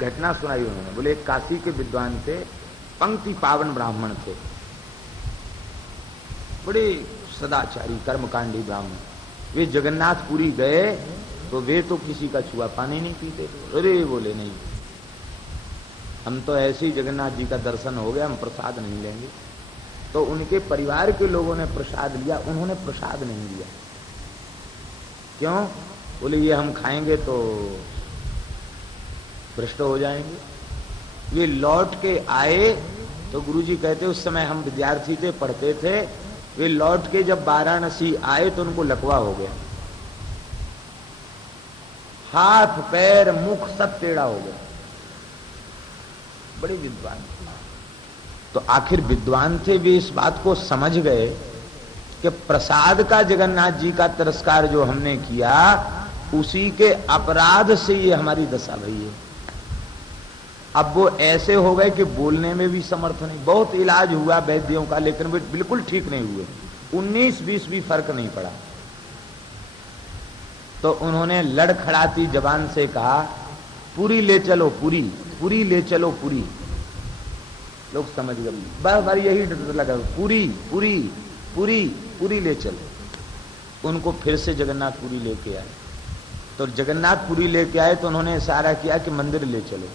घटना सुनाई उन्होंने। बोले एक काशी के विद्वान थे, पंक्ति पावन ब्राह्मण थे, बड़े सदाचारी कर्मकांडी ब्राह्मण। वे जगन्नाथपुरी गए तो वे तो किसी का छुआ पानी नहीं पीते थे। अरे बोले नहीं, हम तो ऐसे ही जगन्नाथ जी का दर्शन हो गया, हम प्रसाद नहीं लेंगे। तो उनके परिवार के लोगों ने प्रसाद लिया, उन्होंने प्रसाद नहीं लिया। क्यों? बोले ये हम खाएंगे तो भ्रष्ट हो जाएंगे। वे लौट के आए तो गुरुजी कहते उस समय हम विद्यार्थी थे, पढ़ते थे। वे लौट के जब वाराणसी आए तो उनको लकवा हो गया, हाथ पैर मुख सब टेढ़ा हो गया। बड़े विद्वान थे। तो आखिर विद्वान थे, वे इस बात को समझ गए कि प्रसाद का जगन्नाथ जी का तिरस्कार जो हमने किया, उसी के अपराध से ये हमारी दशा भई है। अब वो ऐसे हो गए कि बोलने में भी समर्थ नहीं। बहुत इलाज हुआ वैद्यों का, लेकिन वे बिल्कुल ठीक नहीं हुए। 19-20 भी फर्क नहीं पड़ा। तो उन्होंने लड़खड़ाती जबान से कहा, पूरी ले चलो, पूरी पूरी ले चलो, पूरी। लोग समझ गए, बार बार यही डर लगा, पूरी पूरी पूरी पूरी ले चलो। उनको फिर से जगन्नाथपुरी लेके आए। तो जगन्नाथपुरी लेके आए तो उन्होंने इशारा किया कि मंदिर ले चलो।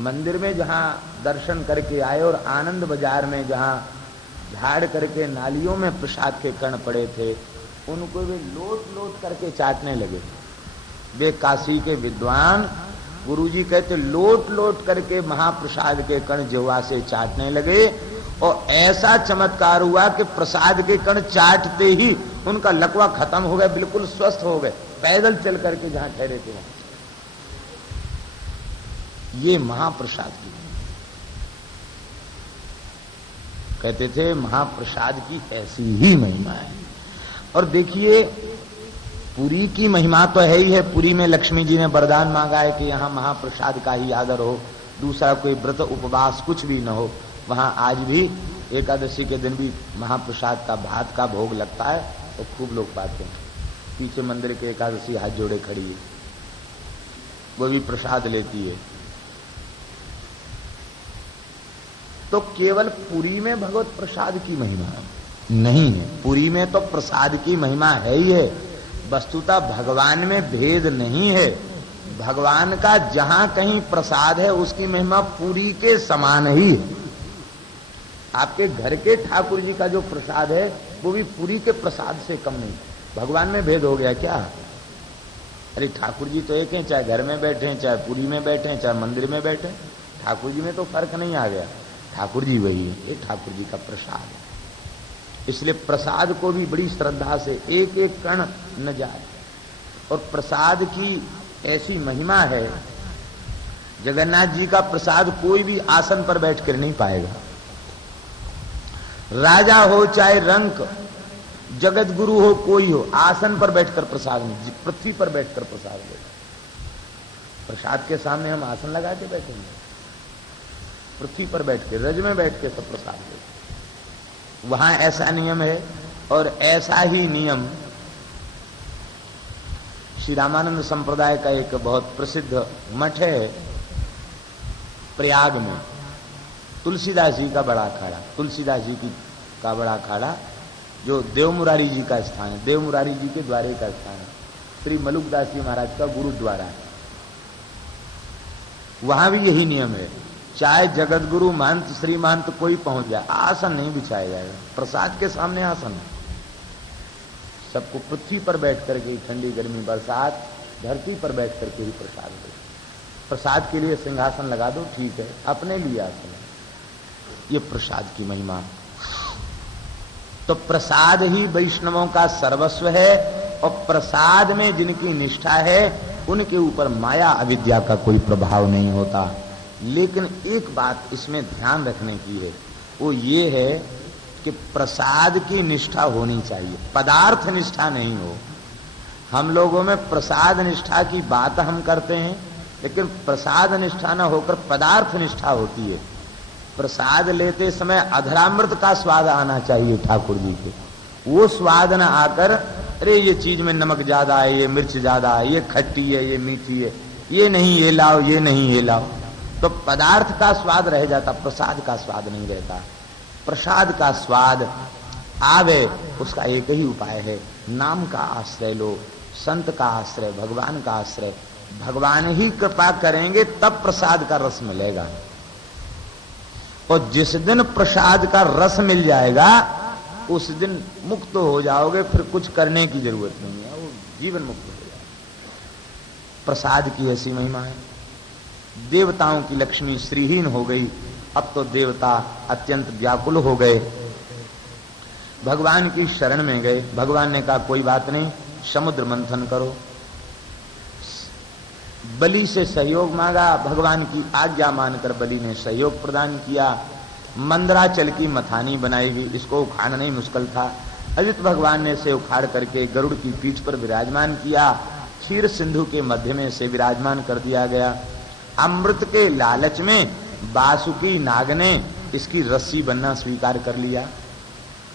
मंदिर में जहां दर्शन करके आए और आनंद बाजार में जहां झाड़ करके नालियों में प्रसाद के कण पड़े थे, उनको वे लोट लोट करके चाटने लगे। वे काशी के विद्वान, गुरुजी कहते लोट लोट करके महाप्रसाद के कण जिह्वा से चाटने लगे। और ऐसा चमत्कार हुआ कि प्रसाद के कण चाटते ही उनका लकवा खत्म हो गया, बिल्कुल स्वस्थ हो गए, पैदल चल करके जहां ठहरे थे वहां। ये महाप्रसाद की कहते थे, महाप्रसाद की ऐसी ही महिमा है। और देखिए, पुरी की महिमा तो है ही है। पुरी में लक्ष्मी जी ने वरदान मांगा है कि यहाँ महाप्रसाद का ही आदर हो, दूसरा कोई व्रत उपवास कुछ भी न हो। वहां आज भी एकादशी के दिन भी महाप्रसाद का भात का भोग लगता है, तो खूब लोग पाते हैं। पीछे मंदिर के एकादशी हाथ जोड़े खड़ी है, वो भी प्रसाद लेती है। तो केवल पुरी में भगवत प्रसाद की महिमा नहीं है, पुरी में तो प्रसाद की महिमा है ही है। वस्तुतः भगवान में भेद नहीं है। भगवान का जहां कहीं प्रसाद है उसकी महिमा पुरी के समान ही है। आपके घर के ठाकुर जी का जो प्रसाद है वो भी पुरी के प्रसाद से कम नहीं। भगवान में भेद हो गया क्या? अरे ठाकुर जी तो एक हैं, चाहे घर में बैठे हैं, चाहे पुरी में बैठे हैं, चाहे मंदिर में बैठे हैं, ठाकुर जी में तो फर्क नहीं आ गया। ठाकुर जी वही है, ये ठाकुर जी का प्रसाद है। इसलिए प्रसाद को भी बड़ी श्रद्धा से एक एक कण न जाए। और प्रसाद की ऐसी महिमा है, जगन्नाथ जी का प्रसाद कोई भी आसन पर बैठ कर नहीं पाएगा। राजा हो चाहे रंक, जगत गुरु हो कोई हो, आसन पर बैठकर प्रसाद नहीं, पृथ्वी पर बैठकर प्रसाद ले। प्रसाद के सामने हम आसन लगा के बैठेंगे? पृथ्वी पर बैठ के, रज में बैठ के सब प्रसाद ले। वहां ऐसा नियम है। और ऐसा ही नियम श्री रामानंद संप्रदाय का एक बहुत प्रसिद्ध मठ है प्रयाग में, तुलसीदास जी का बड़ा अखाड़ा, तुलसीदास जी का बड़ा अखाड़ा, जो देवमुरारी जी का स्थान है, देवमुरारी जी के द्वारे का स्थान है, श्री मलुकदास जी महाराज का गुरुद्वारा है। वहां भी यही नियम है, चाहे जगत गुरु महंत श्री महंत कोई पहुंच जाए, आसन नहीं बिछाया जाएगा। प्रसाद के सामने आसन, सबको पृथ्वी पर बैठ करके, ठंडी गर्मी बरसात, धरती पर बैठ करके ही प्रसाद दो। प्रसाद के लिए सिंहासन लगा दो, ठीक है, अपने लिए आसन है। ये प्रसाद की महिमा। तो प्रसाद ही वैष्णवों का सर्वस्व है। और प्रसाद में जिनकी निष्ठा है उनके ऊपर माया अविद्या का कोई प्रभाव नहीं होता। लेकिन एक बात इसमें ध्यान रखने की है, वो ये है कि प्रसाद की निष्ठा होनी चाहिए, पदार्थ निष्ठा नहीं हो। हम लोगों में प्रसाद निष्ठा की बात हम करते हैं, लेकिन प्रसाद निष्ठा न होकर पदार्थ निष्ठा होती है। प्रसाद लेते समय अधरामृत का स्वाद आना चाहिए ठाकुर जी के। वो स्वाद न आकर अरे ये चीज में नमक ज्यादा है, ये मिर्च ज्यादा है, ये खट्टी है, ये मीठी है, ये नहीं ये लाओ, ये नहीं ये लाओ। तो पदार्थ का स्वाद रह जाता, प्रसाद का स्वाद नहीं रहता। प्रसाद का स्वाद आवे उसका एक ही उपाय है, नाम का आश्रय लो, संत का आश्रय, भगवान का आश्रय। भगवान ही कृपा करेंगे तब प्रसाद का रस मिलेगा। और जिस दिन प्रसाद का रस मिल जाएगा उस दिन मुक्त हो जाओगे, फिर कुछ करने की जरूरत नहीं है, वो जीवन मुक्त हो जाएगा। प्रसाद की ऐसी महिमा है। देवताओं की लक्ष्मी श्रीहीन हो गई, अब तो देवता अत्यंत व्याकुल हो गए, भगवान की शरण में गए। भगवान ने कहा कोई बात नहीं, समुद्र मंथन करो। बलि से सहयोग मांगा, भगवान की आज्ञा मानकर बलि ने सहयोग प्रदान किया। मंदराचल की मथानी बनाई गई, इसको उखाड़ना नहीं मुश्किल था। अजित भगवान ने इसे उखाड़ करके गरुड़ की पीठ पर विराजमान किया, क्षीर सिंधु के मध्य में से विराजमान कर दिया गया। अमृत के लालच में बासुकी नाग ने इसकी रस्सी बनना स्वीकार कर लिया।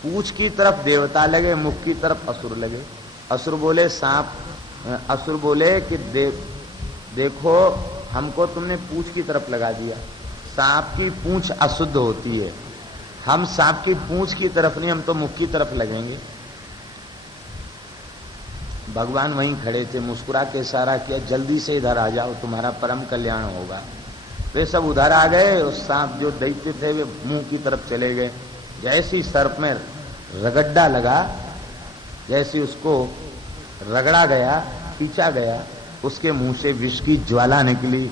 पूंछ की तरफ देवता लगे, मुख की तरफ असुर लगे। असुर बोले सांप, असुर बोले कि देखो हमको तुमने पूंछ की तरफ लगा दिया, सांप की पूंछ अशुद्ध होती है, हम सांप की पूंछ की तरफ नहीं, हम तो मुख की तरफ लगेंगे। भगवान वहीं खड़े थे, मुस्कुरा के इशारा किया, जल्दी से इधर आ जाओ, तुम्हारा परम कल्याण होगा। वे सब उधर आ गए। उस सांप जो दैत्य थे वे मुंह की तरफ चले गए। जैसी सर्प में रगड्डा लगा, जैसी उसको रगड़ा गया, खींचा गया, उसके मुंह से विष की ज्वाला निकली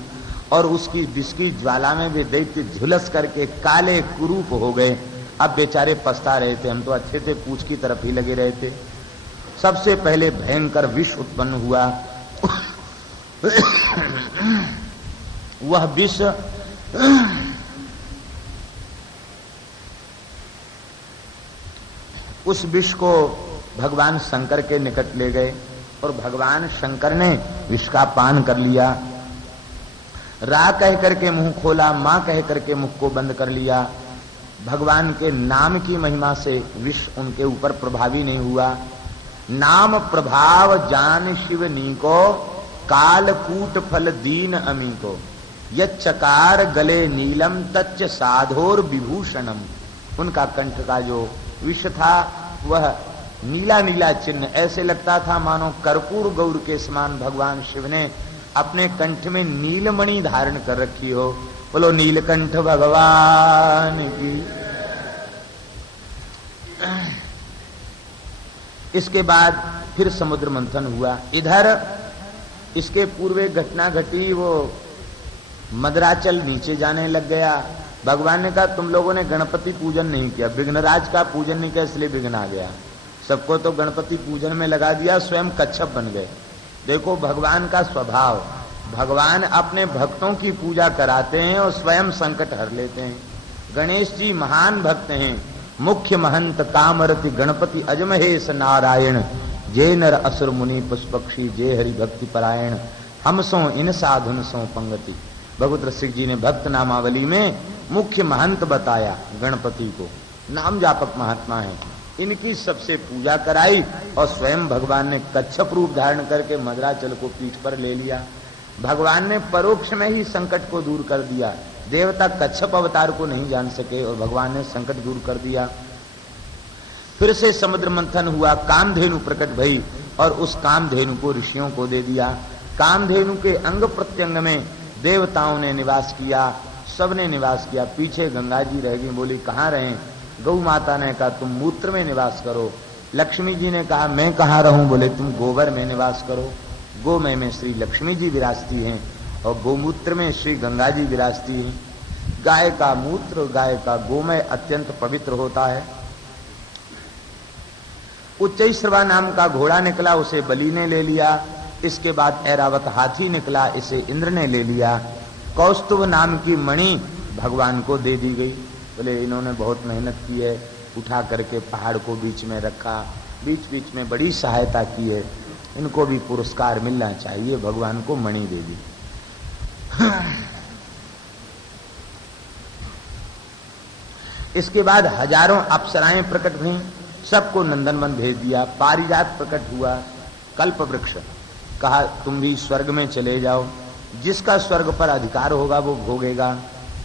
और उसकी विष की ज्वाला में वे दैत्य झुलस करके काले कुरूप हो गए। अब बेचारे पछता रहे थे, हम तो अच्छे थे, पूंछ की तरफ ही लगे रहे थे। सबसे पहले भयंकर विष उत्पन्न हुआ। वह विष उस विष को भगवान शंकर के निकट ले गए और भगवान शंकर ने विष का पान कर लिया। रा कह करके मुंह खोला, मां कह करके मुख को बंद कर लिया। भगवान के नाम की महिमा से विष उनके ऊपर प्रभावी नहीं हुआ। नाम प्रभाव जान शिव नीको, कालकूट फल दीन अमी को, यच्चकार गले नीलम तच्च साधोर विभूषणम। उनका कंठ का जो विष था वह नीला नीला चिन्ह, ऐसे लगता था मानो कर्पूर गौर के समान भगवान शिव ने अपने कंठ में नीलमणि धारण कर रखी हो। बोलो नीलकंठ भगवान की। इसके बाद फिर समुद्र मंथन हुआ। इधर इसके पूर्व घटना घटी, वो मदराचल नीचे जाने लग गया। भगवान ने कहा तुम लोगों ने गणपति पूजन नहीं किया, विघ्नराज का पूजन नहीं किया, इसलिए विघ्न आ गया। सबको तो गणपति पूजन में लगा दिया, स्वयं कच्छप बन गए। देखो भगवान का स्वभाव, भगवान अपने भक्तों की पूजा कराते हैं और स्वयं संकट हर लेते हैं। गणेश जी महान भक्त हैं। मुख्य महंत कामरति गणपति अजमहेश नारायण, जे नर असुर मुनि पुष्पक्षी जे हरि भक्ति परायण, हम सो इन साधुन सो पंगति। भगवत रसिक जी ने भक्त नामावली में मुख्य महंत बताया गणपति को, नाम जापक महात्मा है, इनकी सबसे पूजा कराई और स्वयं भगवान ने कच्छप रूप धारण करके मदराचल को पीठ पर ले लिया। भगवान ने परोक्ष में ही संकट को दूर कर दिया। देवता कच्छप अवतार को नहीं जान सके और भगवान ने संकट दूर कर दिया। फिर से समुद्र मंथन हुआ, कामधेनु प्रकट भई और उस कामधेनु को ऋषियों को दे दिया। कामधेनु के अंग प्रत्यंग में देवताओं ने निवास किया, सबने निवास किया। पीछे गंगा जी रह गई, बोली कहाँ रहे? गौ माता ने कहा तुम मूत्र में निवास करो। लक्ष्मी जी ने कहा मैं कहाँ रहूं? बोले तुम गोबर में निवास करो। गोमय में श्री लक्ष्मी जी विराजती हैं और गोमूत्र में श्री गंगा जी विराजती हैं। गाय का मूत्र, गाय का गोमय अत्यंत पवित्र होता है। उच्चैश्रवा नाम का घोड़ा निकला, उसे बलि ने ले लिया। इसके बाद ऐरावत हाथी निकला, इसे इंद्र ने ले लिया। कौस्तुभ नाम की मणि भगवान को दे दी गई। बोले इन्होंने बहुत मेहनत की है, उठा करके पहाड़ को बीच में रखा, बीच बीच में बड़ी सहायता की है, इनको भी पुरस्कार मिलना चाहिए। भगवान को मणि दे दी। इसके बाद हजारों अप्सराएं प्रकट हुई, सबको नंदनवन भेज दिया। पारिजात प्रकट हुआ, कल्प वृक्ष, कहा तुम भी स्वर्ग में चले जाओ। जिसका स्वर्ग पर अधिकार होगा वो भोगेगा।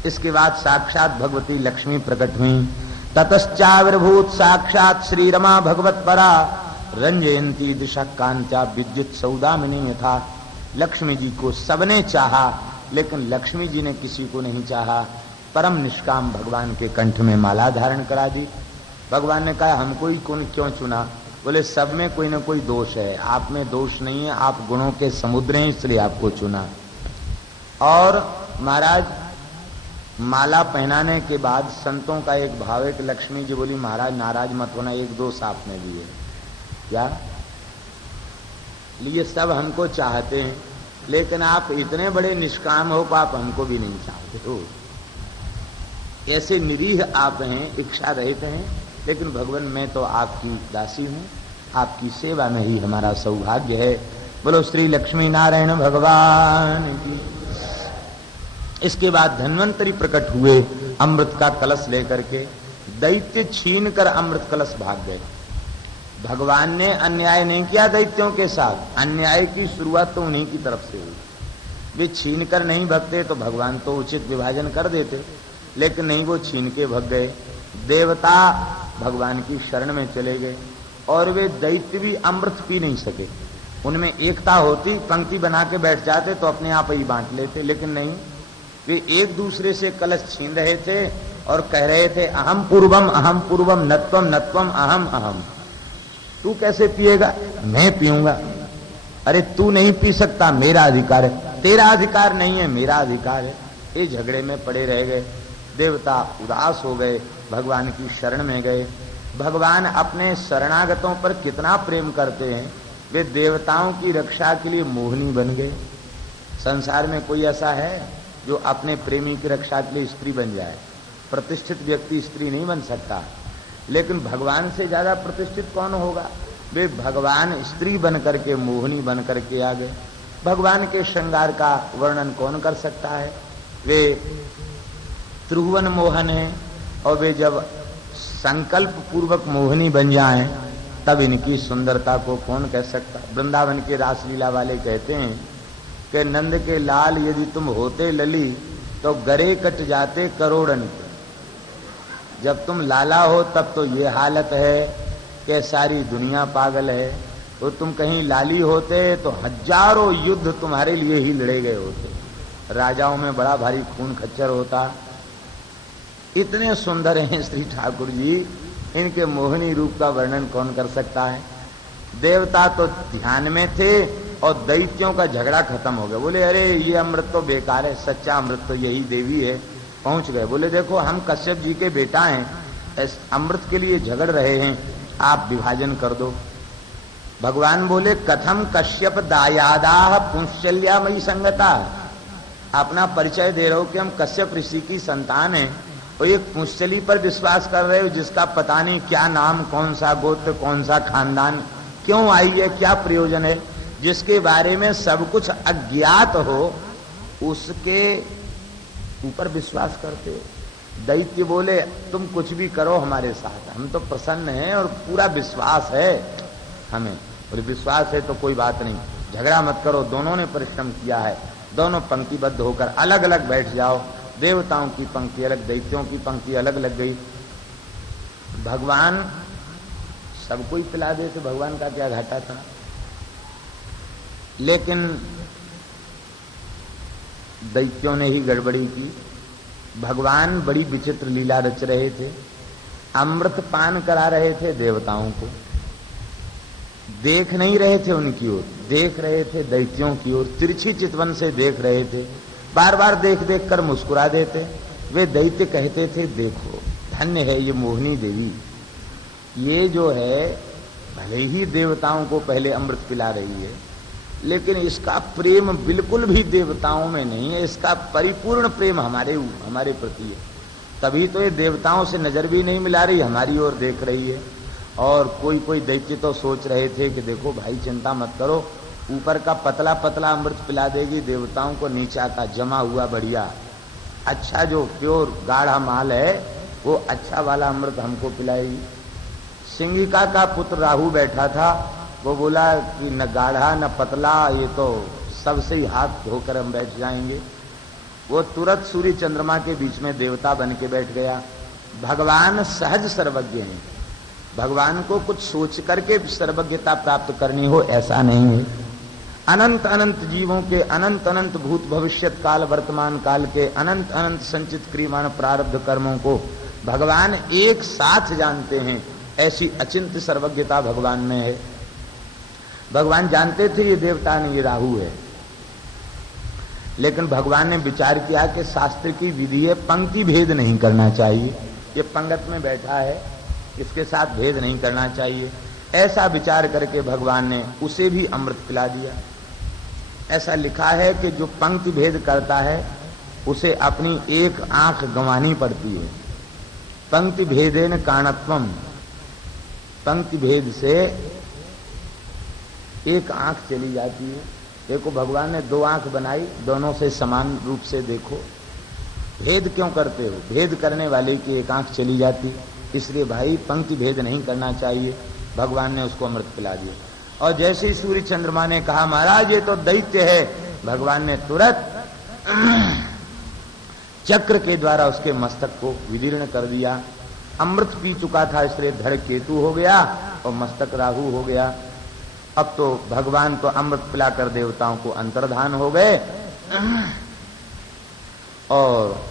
इसके बाद साक्षात भगवती लक्ष्मी प्रकट हुई। ततश्चाविर्भूत साक्षात श्री रमा भगवत परा रंजयंती दिशा कांत्या विद्युत सौदामिनी यथा। लक्ष्मी जी को सबने चाहा, लेकिन लक्ष्मी जी ने किसी को नहीं चाहा। परम निष्काम भगवान के कंठ में माला धारण करा दी। भगवान ने कहा हमको ही कौन क्यों चुना? बोले सब में कोई ना कोई दोष है, आप में दोष नहीं है, आप गुणों के समुद्र हैं, इसलिए आपको चुना। और महाराज माला पहनाने के बाद संतों का एक भाव है कि लक्ष्मी जी बोली महाराज नाराज मत होना, एक दोष आप में भी है। क्या? ये सब हमको चाहते हैं, लेकिन आप इतने बड़े निष्काम हो कि आप हमको भी नहीं चाहते हो। ऐसे निरीह आप हैं, इच्छा रहित हैं, लेकिन भगवान मैं तो आपकी दासी हूं, आपकी सेवा में ही हमारा सौभाग्य है। बोलो श्री लक्ष्मी नारायण भगवान की। इसके बाद धन्वंतरी प्रकट हुए अमृत का कलश लेकर के। दैत्य छीन कर अमृत कलश भाग गए। भगवान ने अन्याय नहीं किया दैत्यों के साथ, अन्याय की शुरुआत तो उन्हीं की तरफ से हुई। वे छीन कर नहीं भगते तो भगवान तो उचित विभाजन कर देते, लेकिन नहीं, वो छीन के भग गए। देवता भगवान की शरण में चले गए और वे दैत्य भी अमृत पी नहीं सके। उनमें एकता होती, पंक्ति बना के बैठ जाते तो अपने आप ही बांट लेते, लेकिन नहीं, वे एक दूसरे से कलश छीन रहे थे और कह रहे थे अहम पूर्वम नत्वम नत्वम अहम अहम। तू कैसे पिएगा? मैं पीऊंगा। अरे तू नहीं पी सकता, मेरा अधिकार है। तेरा अधिकार नहीं है, मेरा अधिकार है। ये झगड़े में पड़े रह गए। देवता उदास हो गए, भगवान की शरण में गए। भगवान अपने शरणागतों पर कितना प्रेम करते हैं, वे देवताओं की रक्षा के लिए मोहिनी बन गए। संसार में कोई ऐसा है जो अपने प्रेमी की रक्षा के लिए स्त्री बन जाए? प्रतिष्ठित व्यक्ति स्त्री नहीं बन सकता, लेकिन भगवान से ज्यादा प्रतिष्ठित कौन होगा? वे भगवान स्त्री बन करके, मोहिनी बन करके आ गए। भगवान के श्रृंगार का वर्णन कौन कर सकता है? वे त्रिभुवन मोहन है, और वे जब संकल्प पूर्वक मोहिनी बन जाएं तब इनकी सुंदरता को कौन कह सकता? वृंदावन के रासलीला वाले कहते हैं कि नंद के लाल यदि तुम होते लली तो गरे कट जाते करोड़न के। जब तुम लाला हो तब तो ये हालत है कि सारी दुनिया पागल है, तो तुम कहीं लाली होते तो हजारों युद्ध तुम्हारे लिए ही लड़े गए होते, राजाओं में बड़ा भारी खून खच्चर होता। इतने सुंदर हैं श्री ठाकुर जी, इनके मोहिनी रूप का वर्णन कौन कर सकता है? देवता तो ध्यान में थे और दैत्यों का झगड़ा खत्म हो गया। बोले अरे ये अमृत तो बेकार है, सच्चा अमृत तो यही देवी है। पहुंच गए, बोले देखो हम कश्यप जी के बेटा हैं, इस अमृत के लिए झगड़ रहे हैं, आप विभाजन कर दो। भगवान बोले कथम कश्यप दायादा पुंशल्यामयी संगता। अपना परिचय दे रहे हो कि हम कश्यप ऋषि की संतान हैं, और एक पुंशली पर विश्वास कर रहे हो जिसका पता नहीं क्या नाम, कौन सा गोत्र, कौन सा खानदान, क्यों आई है, क्या प्रयोजन है, जिसके बारे में सब कुछ अज्ञात हो, उसके ऊपर विश्वास करते हो। दैत्य बोले तुम कुछ भी करो हमारे साथ, हम तो प्रसन्न हैं और पूरा विश्वास है हमें। और विश्वास है तो कोई बात नहीं, झगड़ा मत करो, दोनों ने परिश्रम किया है, दोनों पंक्तिबद्ध होकर अलग अलग बैठ जाओ। देवताओं की पंक्ति अलग, दैत्यों की पंक्ति अलग लग गई। भगवान सबको ही पिला दे तो भगवान का क्या घाटा था? लेकिन दैत्यों ने ही गड़बड़ी की। भगवान बड़ी विचित्र लीला रच रहे थे, अमृत पान करा रहे थे देवताओं को, देख नहीं रहे थे उनकी ओर, देख रहे थे दैत्यों की ओर, तिरछी चितवन से देख रहे थे, बार बार देख देख कर मुस्कुरा देते। वे दैत्य कहते थे देखो धन्य है ये मोहिनी देवी, ये जो है भले ही देवताओं को पहले अमृत पिला रही है, लेकिन इसका प्रेम बिल्कुल भी देवताओं में नहीं है, इसका परिपूर्ण प्रेम हमारे प्रति है। तभी तो ये देवताओं से नजर भी नहीं मिला रही, हमारी ओर देख रही है। और कोई कोई दैत्य तो सोच रहे थे कि देखो भाई चिंता मत करो, ऊपर का पतला पतला अमृत पिला देगी देवताओं को, नीचा का जमा हुआ बढ़िया अच्छा जो प्योर गाढ़ा माल है वो अच्छा वाला अमृत हमको पिलाएगी। सिंहिका का पुत्र राहु बैठा था, वो बोला कि न गाढ़ा न पतला, ये तो सबसे ही हाथ धोकर हम बैठ जाएंगे। वो तुरंत सूर्य चंद्रमा के बीच में देवता बन के बैठ गया। भगवान सहज सर्वज्ञ हैं। भगवान को कुछ सोच करके सर्वज्ञता प्राप्त करनी हो ऐसा नहीं है। अनंत अनंत जीवों के अनंत अनंत भूत भविष्यत काल वर्तमान काल के अनंत अनंत संचित क्रियमाण प्रारब्ध कर्मों को भगवान एक साथ जानते हैं। ऐसी अचिंत्य सर्वज्ञता भगवान में है। भगवान जानते थे ये देवता नहीं, ये राहु है, लेकिन भगवान ने विचार किया कि शास्त्र की विधि है पंक्ति भेद नहीं करना चाहिए। ये पंगत में बैठा है, इसके साथ भेद नहीं करना चाहिए। ऐसा विचार करके भगवान ने उसे भी अमृत पिला दिया। ऐसा लिखा है कि जो पंक्ति भेद करता है उसे अपनी एक आंख गंवानी पड़ती है। पंक्ति भेदेन काणत्वम, पंक्ति भेद से एक आंख चली जाती है। देखो भगवान ने दो आंख बनाई, दोनों से समान रूप से देखो। भेद क्यों करते हो? भेद करने वाले की एक आंख चली जाती। इसलिए भाई पंक्ति भेद नहीं करना चाहिए। भगवान ने उसको अमृत पिला दिया। और जैसे ही सूर्य चंद्रमा ने कहा महाराज ये तो दैत्य है, भगवान ने तुरंत चक्र के द्वारा उसके मस्तक को विदीर्ण कर दिया। अमृत पी चुका था इसलिए धड़ केतु हो गया और मस्तक राहु हो गया। अब तो भगवान तो अमृत पिलाकर देवताओं को अंतर्धान हो गए। और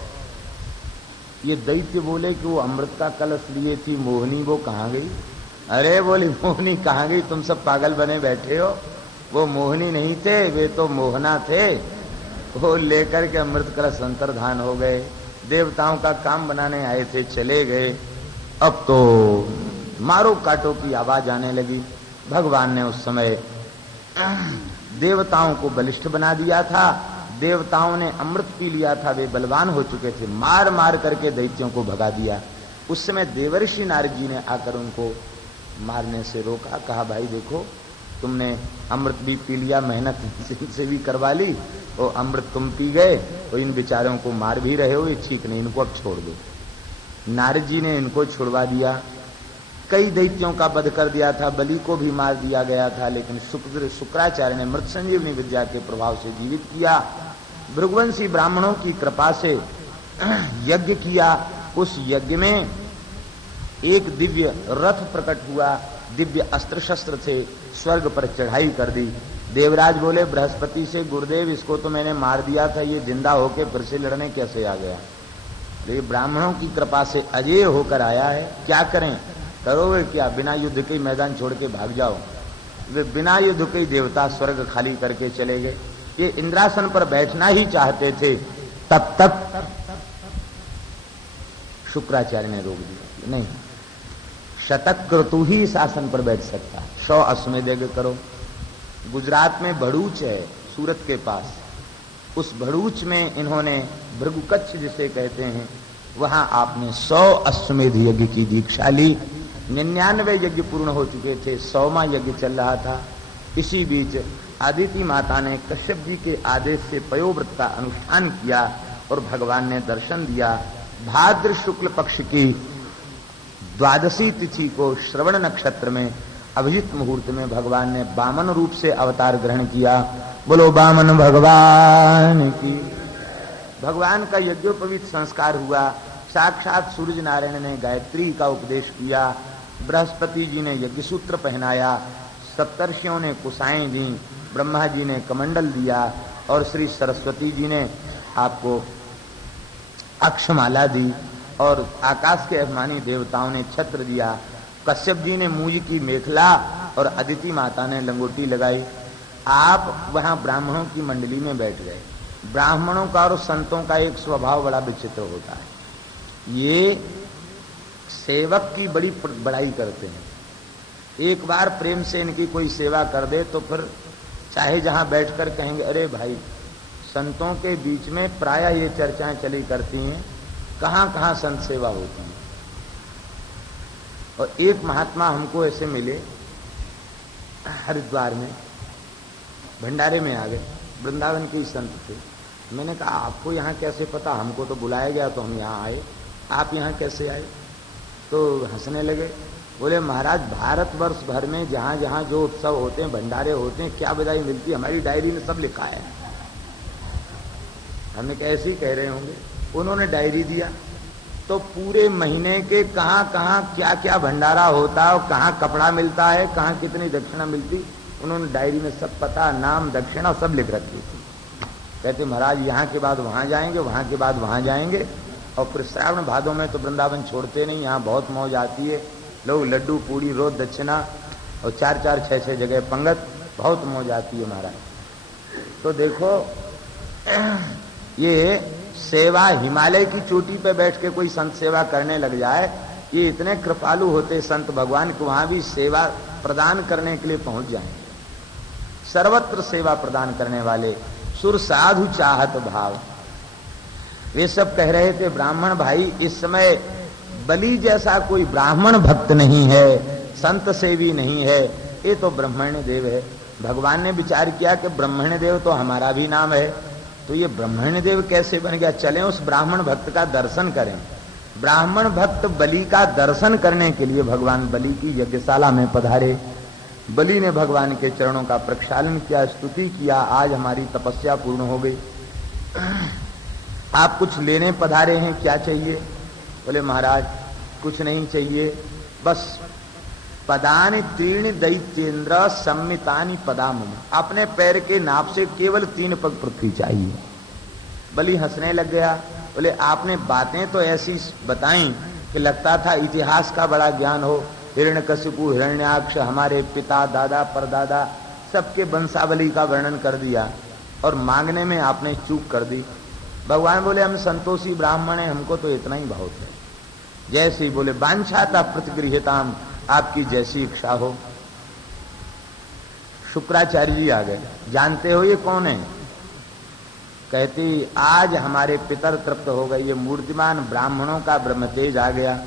ये दैत्य बोले कि वो अमृत का कलश लिए थी मोहनी, वो कहाँ गई? अरे बोली मोहनी कहाँ गई? तुम सब पागल बने बैठे हो। वो मोहनी नहीं थे, वे तो मोहना थे। वो लेकर के अमृत कलश अंतर्धान हो गए। देवताओं का काम बनाने आए थे, चले गए। अब तो मारो काटो की आवाज आने लगी। भगवान ने उस समय देवताओं को बलिष्ठ बना दिया था। देवताओं ने अमृत पी लिया था, वे बलवान हो चुके थे। मार मार करके दैत्यों को भगा दिया। उस समय देवर्षि नारद जी ने आकर उनको मारने से रोका। कहा भाई देखो तुमने अमृत भी पी लिया, मेहनत से भी करवा ली, और अमृत तुम पी गए और इन बेचारों को मार भी रहे हो, ये ठीक नहीं, इनको अब छोड़ दो। नारद जी ने इनको छुड़वा दिया। कई दैत्यों का वध कर दिया था, बलि को भी मार दिया गया था, लेकिन शुक्राचार्य ने मृत संजीवनी विद्या के प्रभाव से जीवित किया। भृगुवंशी ब्राह्मणों की कृपा से यज्ञ किया। उस यज्ञ में एक दिव्य रथ प्रकट हुआ, दिव्य अस्त्र शस्त्र थे, स्वर्ग पर चढ़ाई कर दी। देवराज बोले बृहस्पति से गुरुदेव इसको तो मैंने मार दिया था, ये जिंदा होके फिर से लड़ने कैसे आ गया? लेकिन ब्राह्मणों की कृपा से अजय होकर आया है। क्या करें? करोगे क्या? बिना युद्ध के मैदान छोड़ के भाग जाओ। वे बिना युद्ध के देवता स्वर्ग खाली करके चले गए। ये इंद्रासन पर बैठना ही चाहते थे, तब तक शुक्राचार्य ने रोक दिया। नहीं, शतक क्रतु ही इस आसन पर बैठ सकता है। 100 अश्वमेध यज्ञ करो। गुजरात में भड़ूच है, सूरत के पास। उस भड़ूच में इन्होंने भृगुकच्छ जिसे कहते हैं, वहां आपने 100 अश्वमेध यज्ञ की दीक्षा ली। 99 यज्ञ पूर्ण हो चुके थे, 100वां यज्ञ चल रहा था। इसी बीच आदिति माता ने कश्यप जी के आदेश से पयोव्रत का अनुष्ठान किया और भगवान ने दर्शन दिया। भाद्र शुक्ल पक्ष की द्वादशी तिथि को श्रवण नक्षत्र में अभिजित मुहूर्त में भगवान ने वामन रूप से अवतार ग्रहण किया। बोलो वामन भगवान की। भगवान का यज्ञोपवीत संस्कार हुआ। साक्षात सूर्य नारायण ने गायत्री का उपदेश किया। बृहस्पति जी ने यज्ञ सूत्र पहनाया। सप्तर्षियों ने कुशाएं दी। ब्रह्मा जी ने कमंडल दिया और श्री सरस्वती जी ने आपको अक्षमाला दी और आकाश के अभिमानी देवताओं ने छत्र दिया। कश्यप जी ने मूंज की मेखला और अदिति माता ने लंगोटी लगाई। आप वहां ब्राह्मणों की मंडली में बैठ गए। ब्राह्मणों का और संतों का एक स्वभाव बड़ा विचित्र होता है। ये सेवक की बड़ी बड़ाई करते हैं। एक बार प्रेम से इनकी कोई सेवा कर दे तो फिर चाहे जहां बैठकर कहेंगे अरे भाई, संतों के बीच में प्रायः ये चर्चाएं चली करती हैं कहां कहां संत सेवा होती है। और एक महात्मा हमको ऐसे मिले हरिद्वार में, भंडारे में आ गए। वृंदावन के ही संत थे। मैंने कहा आपको यहाँ कैसे पता? हमको तो बुलाया गया तो हम यहाँ आए, आप यहाँ कैसे आए? तो हंसने लगे। बोले महाराज भारतवर्ष भर में जहां जहां जो उत्सव होते हैं, भंडारे होते हैं, क्या बधाई मिलती है, हमारी डायरी में सब लिखा है। हमने कैसे ही कह रहे होंगे। उन्होंने डायरी दिया तो पूरे महीने के कहां कहां क्या क्या भंडारा होता है और कहां कपड़ा मिलता है, कहां कितनी दक्षिणा मिलती, उन्होंने डायरी में सब पता, नाम, दक्षिणा सब लिख रखी थी। कहते महाराज यहाँ के बाद वहां जाएंगे, वहां के बाद वहां जाएंगे, और फिर श्रावण भादों में तो वृंदावन छोड़ते नहीं, यहाँ बहुत मौज आती है। लोग लड्डू पूड़ी रोज दक्षिणा और 4-4, 6-6 जगह पंगत, बहुत मौज आती है महाराज। तो देखो ये सेवा, हिमालय की चोटी पे बैठ के कोई संत सेवा करने लग जाए, ये इतने कृपालु होते संत भगवान को वहां भी सेवा प्रदान करने के लिए पहुंच जाएंगे। सर्वत्र सेवा प्रदान करने वाले सुर साधु चाहत भाव। वे सब कह रहे थे ब्राह्मण भाई इस समय बलि जैसा कोई ब्राह्मण भक्त नहीं है, संत सेवी नहीं है, ये तो ब्रह्मण्य देव है। भगवान ने विचार किया कि ब्रह्मण्य देव तो हमारा भी नाम है, तो ये ब्रह्मण्य देव कैसे बन गया, चलें उस ब्राह्मण भक्त का दर्शन करें। ब्राह्मण भक्त बलि का दर्शन करने के लिए भगवान बलि की यज्ञशाला में पधारे। बलि ने भगवान के चरणों का प्रक्षालन किया, स्तुति किया, आज हमारी तपस्या पूर्ण हो गई, आप कुछ लेने पधारे हैं, क्या चाहिए? बोले महाराज कुछ नहीं चाहिए, बस पदानि तीर्ण दैत्येंद्र सम्मितानि पदाम, अपने पैर के नाप से केवल 3 पग पृथ्वी चाहिए। बलि हंसने लग गया। बोले आपने बातें तो ऐसी बताई कि लगता था इतिहास का बड़ा ज्ञान हो। हिरण्यकशिपु, हिरण्याक्ष, हमारे पिता, दादा, परदादा, सबके वंशावली का वर्णन कर दिया, और मांगने में आपने चूक कर दी। भगवान बोले हम संतोषी ब्राह्मण हैं, हमको तो इतना ही बहुत है। जैसे ही बोले वांछाता प्रतिगृह्यताम, आपकी जैसी इच्छा हो। शुक्राचार्य जी आ गए। जानते हो ये कौन है? कहती आज हमारे पितर तृप्त हो गए, ये मूर्तिमान ब्राह्मणों का ब्रह्म तेज आ गया,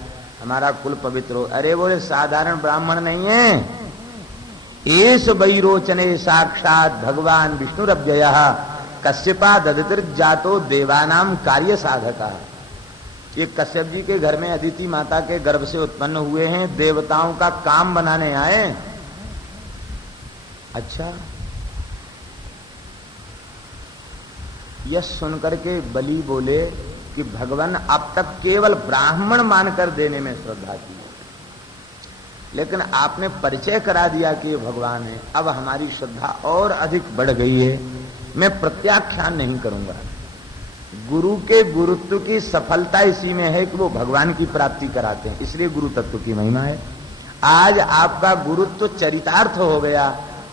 हमारा कुल पवित्र हो। अरे बोले साधारण ब्राह्मण नहीं है, एष वैरोचने साक्षात भगवान विष्णुरव्ययः कश्यपा ददतिर्जातो देवानाम कार्य साधका। ये कश्यप जी के घर में अदिति माता के गर्भ से उत्पन्न हुए हैं, देवताओं का काम बनाने आए। अच्छा, यह सुनकर के बलि बोले कि भगवान अब तक केवल ब्राह्मण मानकर देने में श्रद्धा की, लेकिन आपने परिचय करा दिया कि ये भगवान है, अब हमारी श्रद्धा और अधिक बढ़ गई है। मैं प्रत्याख्यान नहीं करूंगा। गुरु के गुरुत्व की सफलता इसी में है कि वो भगवान की प्राप्ति कराते हैं, इसलिए गुरु तत्व की महिमा है। आज आपका गुरुत्व चरितार्थ हो गया।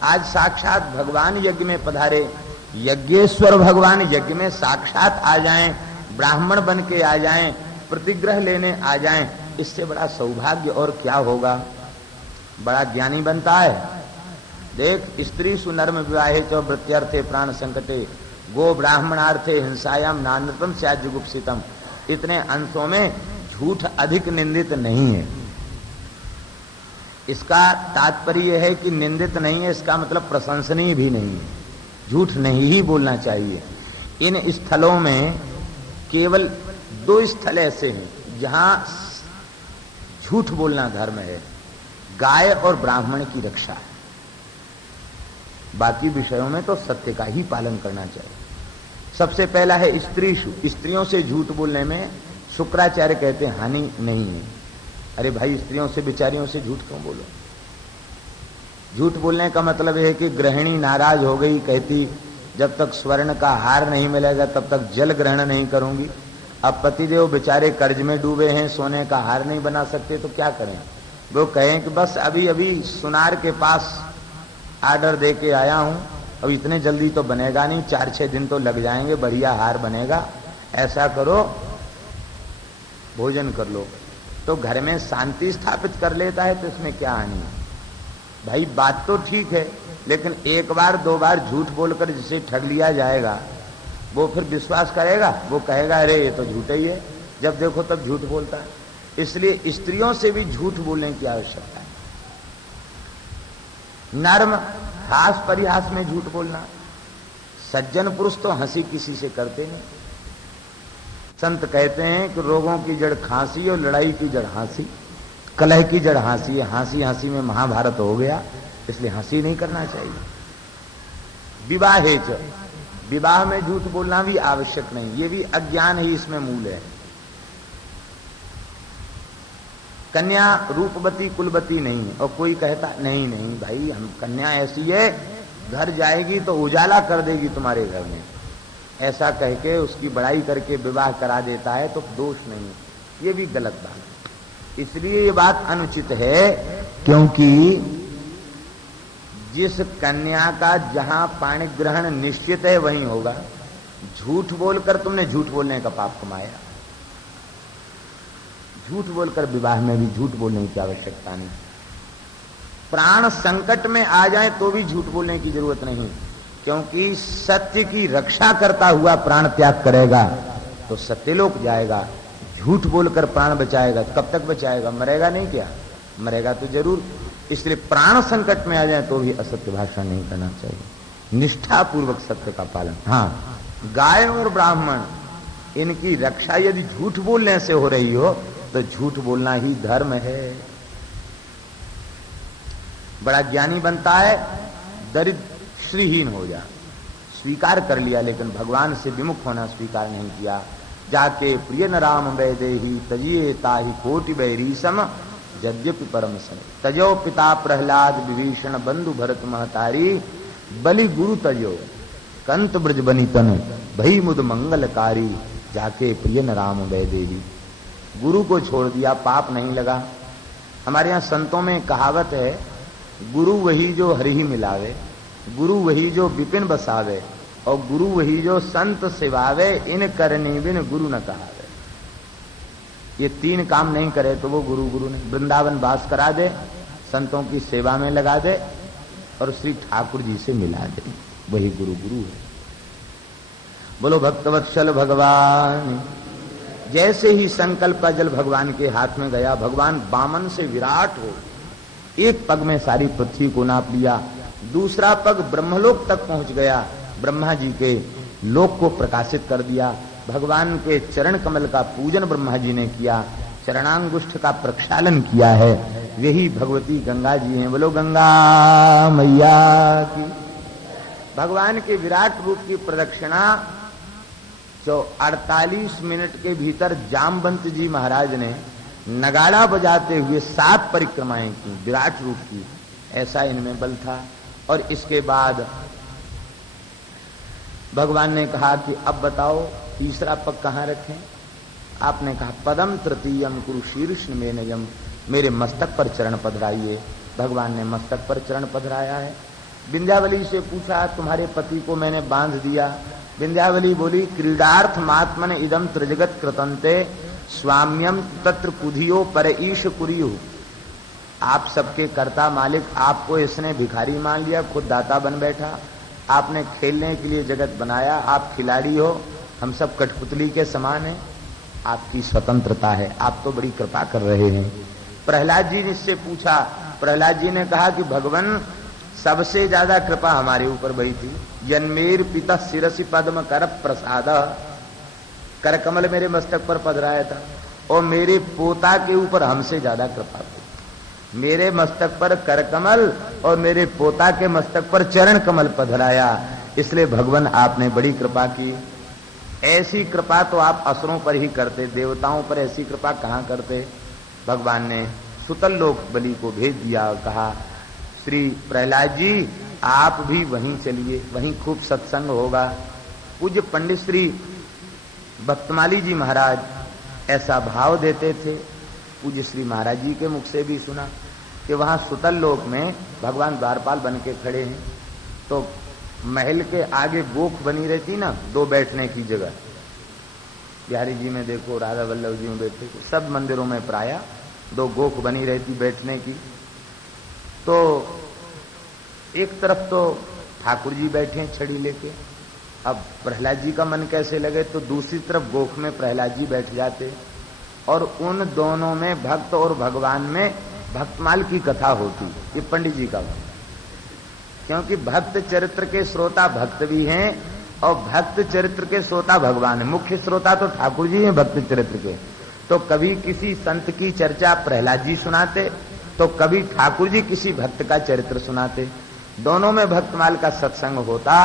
आज साक्षात भगवान यज्ञ में पधारे, यज्ञेश्वर भगवान यज्ञ में साक्षात आ जाएं, ब्राह्मण बन के आ जाएं, प्रतिग्रह लेने आ जाएं, इससे बड़ा सौभाग्य और क्या होगा। बड़ा ज्ञानी बनता है। देख, स्त्री सुनर्म विवाहे च वृत्यर्थे प्राण संकटे गो ब्राह्मणार्थे हिंसायाम नानृतम स्याजुगुप्सितम। इतने अंशों में झूठ अधिक निंदित नहीं है। इसका तात्पर्य है कि निंदित नहीं है, इसका मतलब प्रशंसनीय भी नहीं है। झूठ नहीं ही बोलना चाहिए। इन स्थलों में केवल 2 स्थल ऐसे हैं जहां झूठ बोलना धर्म है, गाय और ब्राह्मण की रक्षा। बाकी विषयों में तो सत्य का ही पालन करना चाहिए। सबसे पहला है स्त्रीषु, स्त्रियों से झूठ बोलने में शुक्राचार्य कहते हैं हानि नहीं है। अरे भाई, स्त्रियों से बेचारियों से झूठ क्यों बोलो? झूठ बोलने का मतलब है कि गृहिणी नाराज हो गई, कहती जब तक स्वर्ण का हार नहीं मिलेगा तब तक जल ग्रहण नहीं करूंगी। अब पतिदेव बेचारे कर्ज में डूबे हैं, सोने का हार नहीं बना सकते, तो क्या करें? वो कहें कि बस अभी अभी सुनार के पास आर्डर दे के आया हूं, अब इतने जल्दी तो बनेगा नहीं, 4-6 दिन तो लग जाएंगे, बढ़िया हार बनेगा, ऐसा करो, भोजन कर लो। तो घर में शांति स्थापित कर लेता है, तो इसमें क्या हानि है? भाई बात तो ठीक है, लेकिन 1 बार 2 बार झूठ बोलकर जिसे ठग लिया जाएगा वो फिर विश्वास करेगा? वो कहेगा अरे ये तो झूठा ही है, जब देखो तब झूठ बोलता है। इसलिए स्त्रियों से भी झूठ बोलने की आवश्यकता है। नर्म हास परिहास में झूठ बोलना। सज्जन पुरुष तो हंसी किसी से करते नहीं। संत कहते हैं कि रोगों की जड़ खांसी और लड़ाई की जड़ हंसी। कलह की जड़ हंसी है, हंसी हंसी में महाभारत हो गया, इसलिए हंसी नहीं करना चाहिए। विवाहेच, विवाह में झूठ बोलना भी आवश्यक नहीं, ये भी अज्ञान ही इसमें मूल है। कन्या रूपवती कुलवती नहीं है, और कोई कहता नहीं नहीं भाई हम कन्या ऐसी है घर जाएगी तो उजाला कर देगी तुम्हारे घर में, ऐसा कह के उसकी बड़ाई करके विवाह करा देता है तो दोष नहीं, ये भी गलत बात है। इसलिए ये बात अनुचित है, क्योंकि जिस कन्या का जहां पाणी ग्रहण निश्चित है वहीं होगा। झूठ बोलकर तुमने झूठ बोलने का पाप कमाया। झूठ बोलकर विवाह में भी झूठ बोलने की आवश्यकता नहीं। प्राण संकट में आ जाए तो भी झूठ बोलने की जरूरत नहीं, क्योंकि सत्य की रक्षा करता हुआ प्राण त्याग करेगा तो सत्यलोक जाएगा। झूठ बोलकर प्राण बचाएगा, कब तक बचाएगा? मरेगा नहीं क्या? मरेगा तो जरूर। इसलिए प्राण संकट में आ जाए तो भी असत्य भाषण नहीं करना चाहिए, निष्ठा पूर्वक सत्य का पालन। हाँ, गाय और ब्राह्मण इनकी रक्षा यदि झूठ बोलने से हो रही हो तो झूठ बोलना ही धर्म है। बड़ा ज्ञानी बनता है, दरिद्र श्रीहीन हो जा, स्वीकार कर लिया, लेकिन भगवान से विमुख होना स्वीकार नहीं किया। जाके प्रिय न राम वैदेही तजिए ताहि कोटि बैरी सम यद्यपि परम सम। तजो पिता प्रहलाद विभीषण बंधु भरत महतारी बलि गुरु तजो कंत ब्रज बनी तन भई मुद मंगलकारी जाके प्रिय न राम वैदेही। गुरु को छोड़ दिया, पाप नहीं लगा। हमारे यहाँ संतों में कहावत है, गुरु वही जो हरि ही मिलावे, गुरु वही जो विपिन बसावे, और गुरु वही जो संत सेवावे, इन करनी बिन गुरु न कहावे। ये तीन काम नहीं करे तो वो गुरु गुरु नहीं। वृंदावन वास करा दे, संतों की सेवा में लगा दे, और श्री ठाकुर जी से मिला दे, वही गुरु गुरु है। बोलो भक्तवत्सल भगवान। जैसे ही संकल्प का जल भगवान के हाथ में गया, भगवान बामन से विराट हो, एक पग में सारी पृथ्वी को नाप लिया, दूसरा पग ब्रह्मलोक तक पहुंच गया, ब्रह्मा जी के लोक को प्रकाशित कर दिया। भगवान के चरण कमल का पूजन ब्रह्मा जी ने किया, चरणांगुष्ठ का प्रक्षालन किया है, यही भगवती गंगा जी हैं। बोलो गंगा मैया की। भगवान के विराट रूप की प्रदक्षिणा 48 मिनट के भीतर जामवंत जी महाराज ने नगाड़ा बजाते हुए 7 परिक्रमाएं की, विराट रूप की। ऐसा इनमें बल था। और इसके बाद भगवान ने कहा कि अब बताओ तीसरा पग कहाँ रखें? आपने कहा पदम तृतीयम कुरु शीर्षन में नयम, मेरे मस्तक पर चरण पधराइए। भगवान ने मस्तक पर चरण पधराया है। विंध्यावली से पूछा, तुम्हारे पति को मैंने बांध दिया। विंध्यावली बोली, क्रीडार्थ मात्मन इदम त्रिजगत कृतंते स्वाम्यम तत्र कुधियो पर ईश कुरियु। आप सबके कर्ता मालिक, आपको इसने भिखारी मान लिया, खुद दाता बन बैठा। आपने खेलने के लिए जगत बनाया, आप खिलाड़ी हो, हम सब कठपुतली के समान हैं। आपकी स्वतंत्रता है, आप तो बड़ी कृपा कर रहे हैं। प्रहलाद जी ने इससे पूछा, प्रहलाद जी ने कहा कि भगवान सबसे ज्यादा कृपा हमारे ऊपर भई थी। जन्मेर पिता शिरसि पद्म कर प्रसाद, कर कमल मेरे मस्तक पर पधराया था, और मेरे पोता के ऊपर हमसे ज्यादा कृपा थी। मेरे मस्तक पर कर कमल और मेरे पोता के मस्तक पर चरण कमल पधराया, इसलिए भगवान आपने बड़ी कृपा की। ऐसी कृपा तो आप असुरों पर ही करते, देवताओं पर ऐसी कृपा कहाँ करते। भगवान ने सुतल लोक बलि को भेज दिया और कहा, श्री प्रहलाद जी आप भी वहीं चलिए, वहीं खूब सत्संग होगा। पूज्य पंडित श्री भक्तमाली जी महाराज ऐसा भाव देते थे। पूज्य श्री महाराज जी के मुख से भी सुना कि वहां सुतल लोक में भगवान द्वारपाल बन के खड़े हैं, तो महल के आगे गोख बनी रहती ना, 2 बैठने की जगह। बिहारी जी में देखो, राधा वल्लभ जी में बैठे, सब मंदिरों में प्राय 2 गोख बनी रहती बैठने की। तो एक तरफ तो ठाकुर जी बैठे हैं छड़ी लेके, अब प्रहलाद जी का मन कैसे लगे, तो दूसरी तरफ गोख में प्रहलाद जी बैठ जाते, और उन दोनों में भक्त और भगवान में भक्तमाल की कथा होती। ये पंडित जी का बात, क्योंकि भक्त चरित्र के श्रोता भक्त भी हैं और भक्त चरित्र के श्रोता भगवान है। मुख्य श्रोता तो ठाकुर जी हैं भक्त चरित्र के, तो कभी किसी संत की चर्चा प्रहलाद जी सुनाते, तो कभी ठाकुर जी किसी भक्त का चरित्र सुनाते। दोनों में भक्तमाल का सत्संग होता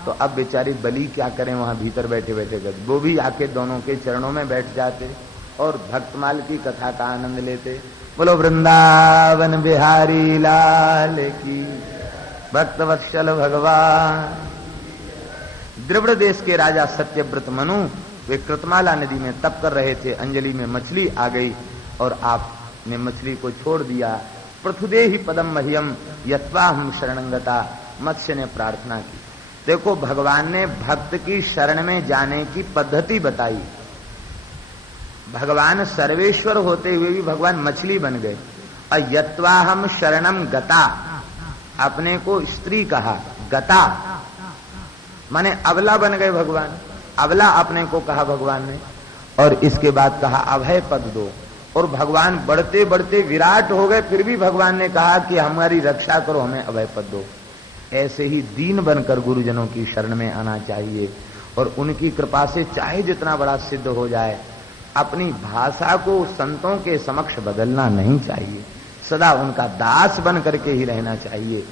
तो अब बेचारी बलि क्या करें वहां भीतर बैठे बैठे कर, वो भी आके दोनों के चरणों में बैठ जाते और भक्तमाल की कथा का आनंद लेते। बोलो वृंदावन बिहारी लाल की, भक्तवत्सल भगवान। द्रविड़ देश के राजा सत्यव्रत मनु वे कृतमाला नदी में तप कर रहे थे। अंजलि में मछली आ गई और आपने मछली को छोड़ दिया। पृथुदे ही पदम मह्यम यत्वा हम शरणंगता, मत्स्य ने प्रार्थना की। देखो भगवान ने भक्त की शरण में जाने की पद्धति बताई। भगवान सर्वेश्वर होते हुए भी भगवान मछली बन गए। और यत्वा हम शरणम गता, अपने को स्त्री कहा, गता माने अबला बन गए भगवान, अबला अपने को कहा भगवान ने। और इसके बाद कहा अभय पद दो, और भगवान बढ़ते बढ़ते विराट हो गए, फिर भी भगवान ने कहा कि हमारी रक्षा करो, हमें अभय पद दो। ऐसे ही दीन बनकर गुरुजनों की शरण में आना चाहिए और उनकी कृपा से चाहे जितना बड़ा सिद्ध हो जाए, अपनी भाषा को संतों के समक्ष बदलना नहीं चाहिए, सदा उनका दास बन करके ही रहना चाहिए।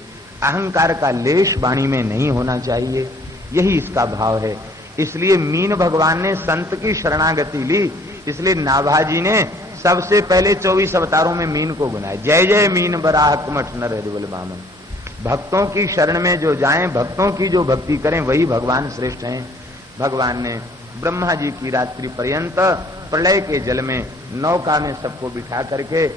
अहंकार का लेश वाणी में नहीं होना चाहिए, यही इसका भाव है। इसलिए मीन भगवान ने संत की शरणागति ली, इसलिए नाभाजी ने सबसे पहले 24 अवतारों में मीन को गुनाया। जय जय मीन बराह कुमठ नर हृदय बामन। भक्तों की शरण में जो जाएं, भक्तों की जो भक्ति करें, वही भगवान श्रेष्ठ हैं। भगवान ने ब्रह्मा जी की रात्रि पर्यंत प्रलय के जल में नौका में सबको बिठा करके